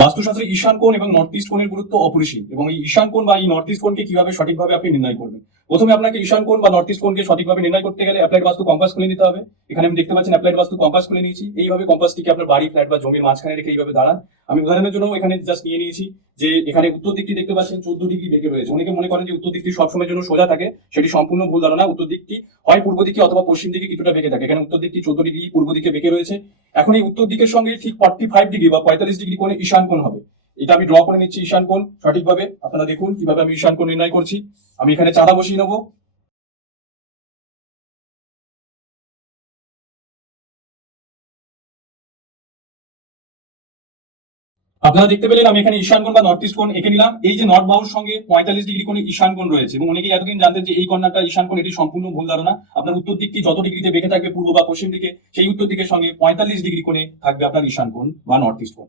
বাস্তুশাস্ত্রে ঈশান কোণ এবং north east কোণের গুরুত্ব অপরিসীম এবং এই ঈশান কোণ বা এই নর্থ ইস্ট কোণকে কীভাবে সঠিকভাবে আপনি নির্ণয় করবেন? প্রথমে আপনাকে ঈশান কোণ বা নর্থ ইস্ট কোণকে সঠিকভাবে নির্ণয় করতে গেলে অ্যাপ্লাইড বাস্তু কম্পাস খুলে নিতে হবে। এখানে আমি দেখতে পাচ্ছেন অ্যাপ্লাইড বাস্তু কম্পাস খুলে নিয়েছি। এইভাবে কম্পাসটিকে আপনার বাড়ি ফ্ল্যাট বা জমির মাঝখানে রেখে এইভাবে দাঁড়ান। আমি উদাহরণের জন্য এখানে জাস্ট নিয়ে নিয়েছি যে এখানে উত্তর দিকটি দেখতে পাচ্ছেন, চোদ্দ ডিগ্রি বেঁকে রয়েছে। অনেকে মনে করেন যে উত্তর দিকটি সবসময়ের জন্য সোজা থাকে, সেটি সম্পূর্ণ ভুল ধারণা। উত্তর দিকটি হয় পূর্ব দিকে অথবা পশ্চিম দিকে কিছুটা বেঁকে থাকে। এখানে উত্তর দিকটি চোদ্দ ডিগ্রি পূর্ব দিকে বেঁকে রয়েছে। এখন এই উত্তর দিকের সঙ্গে ঠিক ফর্টি ফাইভ ডিগ্রি বা পঁয়তাল্লিশ ডিগ্রি কোণে ঈশান কোণ হবে। এটা আমি ড্র করে নিচ্ছি ঈশান কোণ। সঠিকভাবে আপনারা দেখুন কীভাবে আমি ঈশান কোণ নির্ণয় করছি। আমি এখানে চাঁদা বসিয়ে নেব। আপনারা দেখতে পেলেন, আমি এখানে ঈশান কোণ বা নর্থ ইস্ট কোণ এঁকে নিলাম। এই যে নর্থ বাহুর সঙ্গে পঁয়তাল্লিশ ডিগ্রি কোণে ঈশান কোণ রয়েছে এবং অনেকে এতদিন জানতেন যে এই কন্যাটা ঈশান কোণ এটি সম্পূর্ণ ভুল ধারণা। আপনার উত্তর দিকটি যত ডিগ্রিতে বেঁকে থাকবে, পূর্ব বা পশ্চিম দিকে, সেই উত্তর দিকের সঙ্গে পঁয়তাল্লিশ ডিগ্রি কোণে থাকবে আপনার ঈশান কোণ বা নর্থ ইস্ট কোণ।